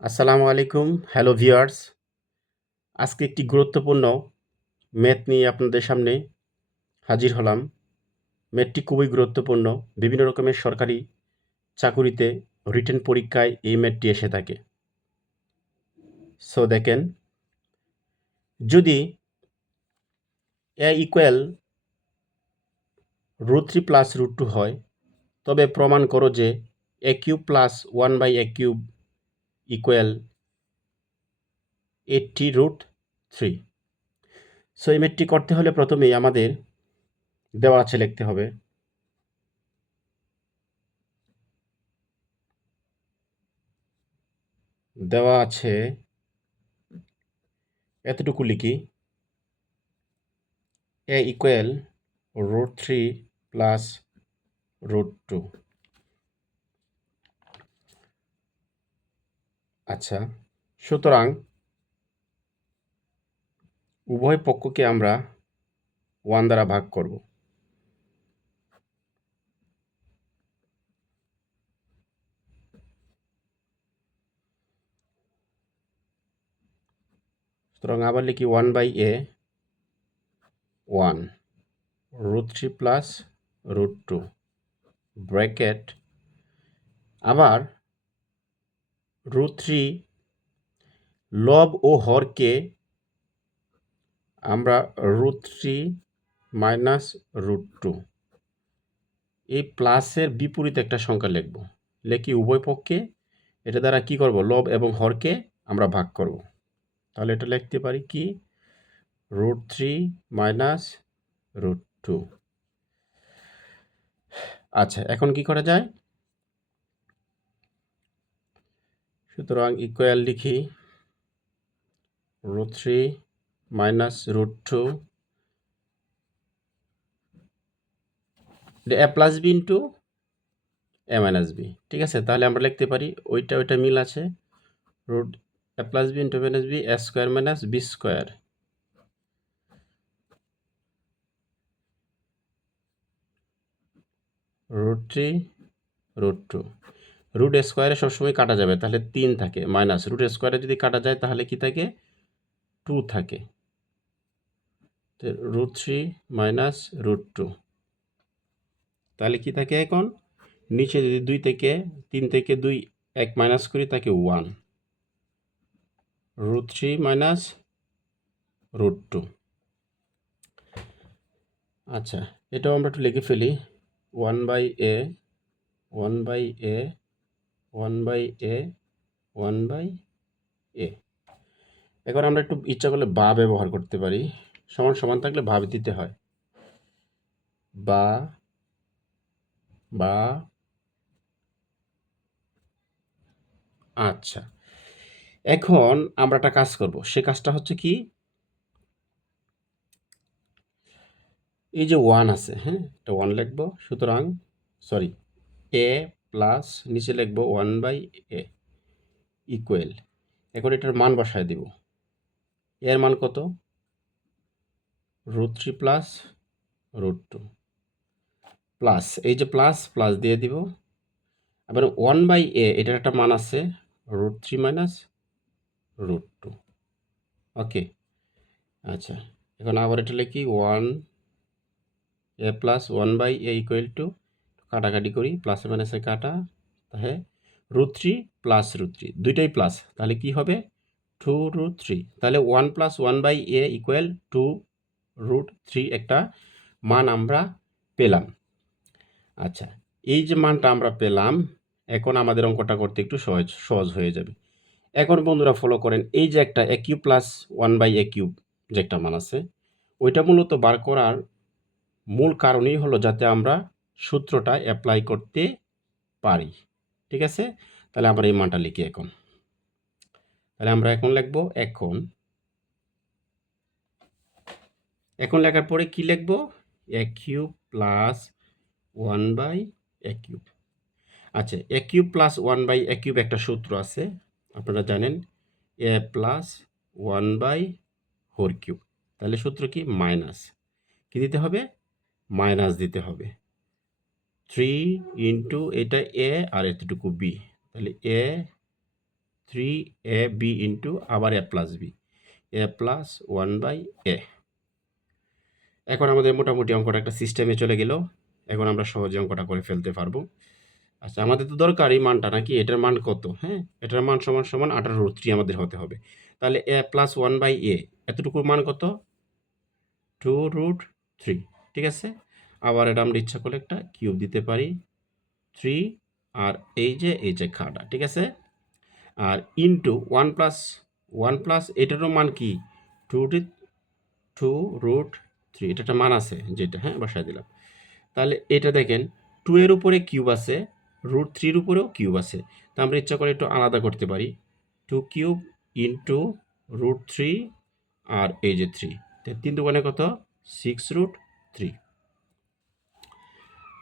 আসসালামু আলাইকুম। Hello viewers. আজকে একটি গুরুত্বপূর্ণ ম্যাথ নিয়ে আপনাদের সামনে হাজির হলাম। ম্যাথটি খুবই গুরুত্বপূর্ণ। বিভিন্ন রকমের সরকারি চাকুরিতে রিটেন পরীক্ষায় এই ম্যাথটি এসে থাকে। সো দেখেন, যদি a ইকুয়াল √3 প্লাস √2 হয়, তবে প্রমাণ করো যে a cube plus 1/a cube equal 80√3। So এই ম্যাথটি করতে হলে প্রথমেই আমাদের দেওয়া আছে লিখতে হবে। দেওয়া আছে এতটুকু লিখি, a ইকুয়াল √3 প্লাস √2। আচ্ছা, সুতরাং উভয় পক্ষকে আমরা 1 দ্বারা ভাগ করব। সুতরাং আবার লিখি 1/a 1 √3 প্লাস √2 ব্র্যাকেট, আবার √3 লব ও হরকে আমরা √3 মাইনাস √2 এই প্লাসের বিপরীত একটা সংখ্যা লিখব। লিখি উভয় পক্ষে এটা দ্বারা কি করব, লব এবং হরকে আমরা ভাগ করব। তাহলে এটা লিখতে পারি কি, √3 মাইনাস √2। আচ্ছা, এখন কি করা যায়? সুতরাং ইকুয়াল লিখি √3 minus √2 a plus b into a minus b. ঠিক আছে, তাহলে আমরা লিখতে পারি ওইটা মিল আছে, root a plus b into minus b a square minus b square √3 √2। Root স্কোয়ারে সবসময় কাটা যাবে, তাহলে 3 থাকে, মাইনাস রুট স্কোয়ারে যদি কাটা যায় তাহলে কি থাকে, 2 থাকে। √3 মাইনাস √2, তাহলে কি থাকে এখন, নিচে যদি 3 থেকে 2 1 মাইনাস করি তাকে 1, √3 মাইনাস √2। আচ্ছা, এটাও আমরা একটু লিখে ফেলি, 1/a 1/a 1/a 1/a। এখন আমরা একটু ইচ্ছা করলে বা ব্যবহার করতে পারি, সমান সমান থাকলে ভাব দিতে হয়, বা বা আচ্ছা, এখন আমরা একটা কাজ করব, সে কাজটা হচ্ছে কি, এই যে 1 আছে, হ্যাঁ, এটা 1 লিখবো। সুতরাং সরি, a প্লাস নিচে লিখবো 1/a ইকুয়াল, এখন এটার মান বসায় দেব। এর মান কত, √3 প্লাস √2 প্লাস, এই যে প্লাস প্লাস দিয়ে দিব। আবার 1/a এটার একটা মান আছে, √3 মাইনাস √2। ওকে, আচ্ছা, এখন আবার এটা লিখি 1a plus 1/a equal to, কাটাকাটি করি, প্লাসে মাইনাসে কাটা, তাহলে √3 প্লাস √3 দুইটাই প্লাস, তাহলে কি হবে, 2√3। তাহলে 1 প্লাস 1/a ইকুয়াল 2√3 একটা মান আমরা পেলাম। আচ্ছা, এই যে মানটা আমরা পেলাম, এখন আমাদের অঙ্কটা করতে একটু সহজ হয়ে যাবে। এখন বন্ধুরা ফলো করেন, এই যে একটা a cube plus 1/a cube যে একটা মান আছে, ওইটা মূলত বার করার মূল কারণই হলো যাতে আমরা সূত্রটা অ্যাপ্লাই করতে পারি। ঠিক আছে, তাহলে আমরা এই মানটা লিখি এখন। তাহলে আমরা এখন লিখব, এখন লেখার পরে কি লিখব, a cube plus 1/a cube. আচ্ছা, a cube plus 1/a cube একটা সূত্র আছে, আপনারা জানেন, a প্লাস 1/4 কিউব। তাহলে সূত্র কি, মাইনাস, কি দিতে হবে, মাইনাস দিতে হবে, 3 ইন্টু এটা a আর এতটুকু b, তাহলে a 3ab ইন্টু আবার a plus B, a plus 1/a। এখন আমাদের মোটামুটি অঙ্কটা একটা সিস্টেমে চলে গেল। এখন আমরা সহজে অঙ্কটা করে ফেলতে পারবো। আচ্ছা, আমাদের তো দরকার এই মানটা নাকি, এটার মান কত? হ্যাঁ, এটার মান সমান সমান 18√3 আমাদের হতে হবে। তাহলে a প্লাস 1/a, এতটুকুর মান কত? 2√3। ঠিক আছে, আবার এটা আমরা ইচ্ছা করলে একটা কিউব দিতে পারি, 3, আর এই যে খাটা। ঠিক আছে, আর ইন্টু 1 প্লাস এটারও মান কি? 2√3, এটা একটা মান আছে যেটা, হ্যাঁ, বসায় দিলাম। তাহলে এটা দেখেন 2 এর উপরে কিউব আছে, √3 উপরেও কিউব আছে। তা আমরা ইচ্ছা করে একটু আলাদা করতে পারি, 2 কিউব ইন্টু √3 আর এই যে 3, 3 দুগুণে কত? 6√3।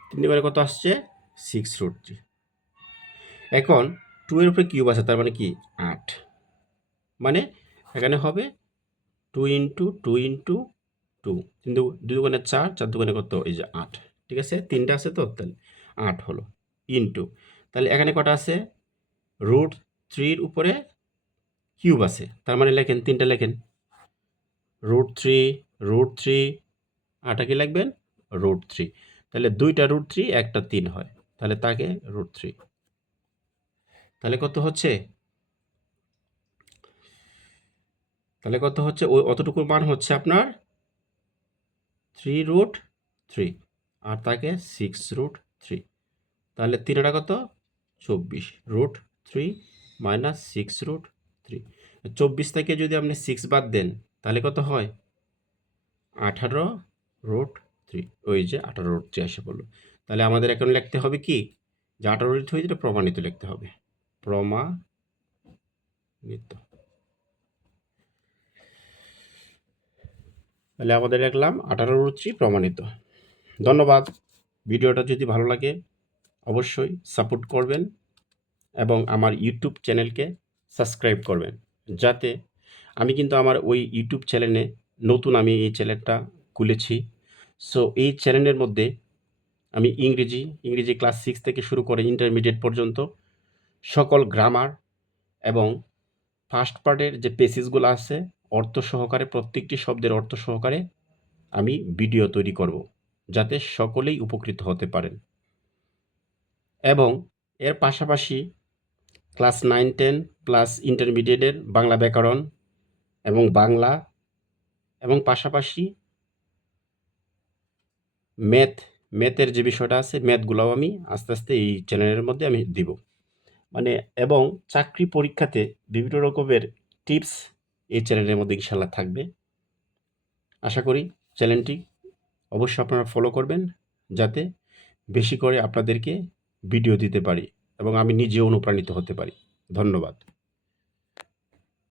3 দুগুণে কত আসছে? 6√3। এখন 2 এর উপরে কিউব আছে, তার মানে কি 8, মানে এখানে হবে 2 ইন্টু 2 ইন্টু 2, কিন্তু 2 দুগুণে 4, 4 দুগুণে কত? এই যে 8। ঠিক আছে, 3টা আছে তো, তাহলে 8 হলো ইন্টু, তাহলে এখানে কটা আছে? √3 উপরে কিউব আছে, তার মানে লেখেন 3টা লেখেন, √3, 8 কি লিখবেন? √3। তাহলে 2টা √3, একটা 3 হয়, তাহলে তাকে √3। তাহলে কত হচ্ছে? ওই অতটুকুর মান হচ্ছে আপনার 3√3, আর তাকে 6√3। তাহলে 3টা কত? 24, √3 - 6√3। 24 থেকে যদি আপনি 6 বাদ দেন, তাহলে কত হয়? 18√3। ওই যে 18√3 এসে পড়লো। তাহলে আমাদের এখন লিখতে হবে কি, যে 18√3 হয়ে যেটা প্রমাণিত লিখতে হবে, প্রমাণিত। তাহলে আমাদের লিখলাম 18√3 প্রমাণিত। ধন্যবাদ। ভিডিওটা যদি ভালো লাগে অবশ্যই সাপোর্ট করবেন এবং আমার ইউটিউব চ্যানেলকে সাবস্ক্রাইব করবেন, যাতে আমি কিন্তু আমার ওই ইউটিউব চ্যানেলে নতুন, আমি এই চ্যানেলটা খুলেছি। সো এই চ্যানেলের মধ্যে আমি ইংরেজি ক্লাস 6 থেকে শুরু করে ইন্টারমিডিয়েট পর্যন্ত সকল গ্রামার এবং ফার্স্ট পার্টের যে পেসেজগুলো আছে অর্থ সহকারে, প্রত্যেকটি শব্দের অর্থ সহকারে আমি ভিডিও তৈরি করব, যাতে সকলেই উপকৃত হতে পারেন। এবং এর পাশাপাশি ক্লাস 9, 10 প্লাস ইন্টারমিডিয়েটের বাংলা ব্যাকরণ এবং বাংলা, এবং পাশাপাশি ম্যাথের যে বিষয়টা আছে, ম্যাথগুলোও আমি আস্তে আস্তে এই চ্যানেলের মধ্যে আমি দিব। মানে এবং চাকরি পরীক্ষাতে বিভিন্ন রকমের টিপস এই চ্যানেলের মধ্যে ইনশাল্লাহ থাকবে। আশা করি চ্যানেলটি অবশ্যই আপনারা ফলো করবেন, যাতে বেশি করে আপনাদেরকে ভিডিও দিতে পারি এবং আমি নিজেও অনুপ্রাণিত হতে পারি। ধন্যবাদ।